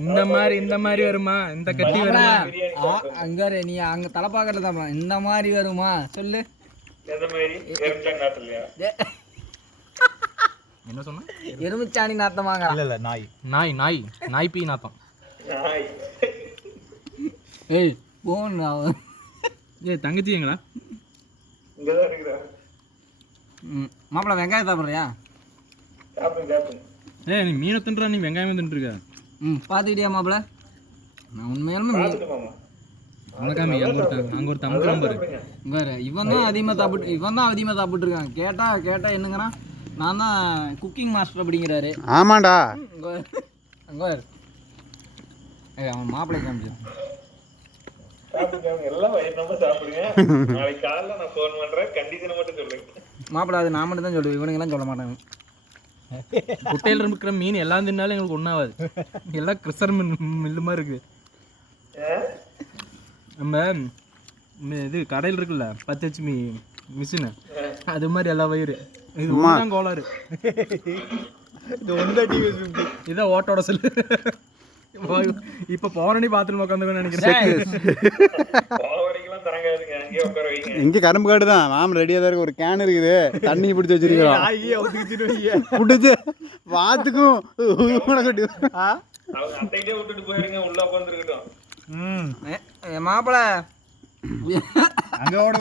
இந்த மாதிரி இந்த மாதிரி வருமா? இந்த கட்டி வருமா? அங்க நீ அங்க தலை பாக்கல தான் இந்த மாதிரி வருமா? சொல்லு. என்ன சொன்ன? எருமிச்சாணி நாத்தமாங்க இல்ல இல்ல நாய். நாய் நாய். நாய் பீ நாத்தம். நாய். ஏய் போன் ஏ தங்கச்சி எங்களா மாப்பிள்ள வெங்காயம் சாப்பிட்றியா? சாப்பிடுங்க சாப்பிடுங்க ஏ நீ மீனை தின்றா நீ வெங்காயம் தின்றுருக்க. ம் பார்த்துக்கிட்டியா மாப்பிள்ள நான் உண்மையாலுமே மீ- பாத்துட்டு மாமா. உனக்காம அங்க ஒரு அங்க ஒரு தம்புறம் பாரு. வேற இவன் தான் அதிகமாக சாப்பிட்டு இவன் தான் அதிகமாக சாப்பிட்டு இருக்கான் கேட்டா கேட்டா என்னங்கிறான்? நான் தான் குக்கிங் மாஸ்டர் அப்படிங்கிறாரு. ஆமாண்டா. அங்க பாரு. பாரு. ஏய் அவன் மாப்பிள்ளை காமிச்சு சாப்பிடுங்க எல்லாம் வயிறு நம்ம சாப்பிடுங்க. நாளைக்கு காலைல நான் ஃபோன் பண்றேன். கண்டிஷனை மட்டும் சொல்லுங்க. மாப்பிள்ளை அது நான் மட்டும் தான் சொல்லுவேன். இவனுங்கெல்லாம் சொல்ல மாட்டாங்க. குட்டையில் இருக்கிற மீன் எல்லாம் தின்னாலும் எங்களுக்கு ஒன்றாகாது எல்லாம் கிறிஸ்டர் மீன் மில்லு மாதிரி இருக்கு. ஆ? நம்ம ம- இது கடையில் இருக்குல்ல பத்து ஹெச்மி மிஷினு அது மாதிரி எல்லா வயிறு. இது ஒன்றுதான் கோளாறு. இது ஒன் டிவி இதான் ஓட்டோட செல்லு. இப்போ பௌரணி பாத்ரூம் உட்காந்து நினைக்கிறேன். இங்க கரும்பு காடு தான். மாம் ரெடியா தான் இருக்கு. ஒரு கேன் இருக்குது. தண்ணி பிடிச்சி வச்சிருக்கோம் பிடிச்சு வாத்துக்கும் உனக்கு அவங்க அத்தைக்கே விட்டுட்டு போயிருங்க. உள்ள உட்காந்துருக்கட்டும் மாப்பிள்ளை அங்க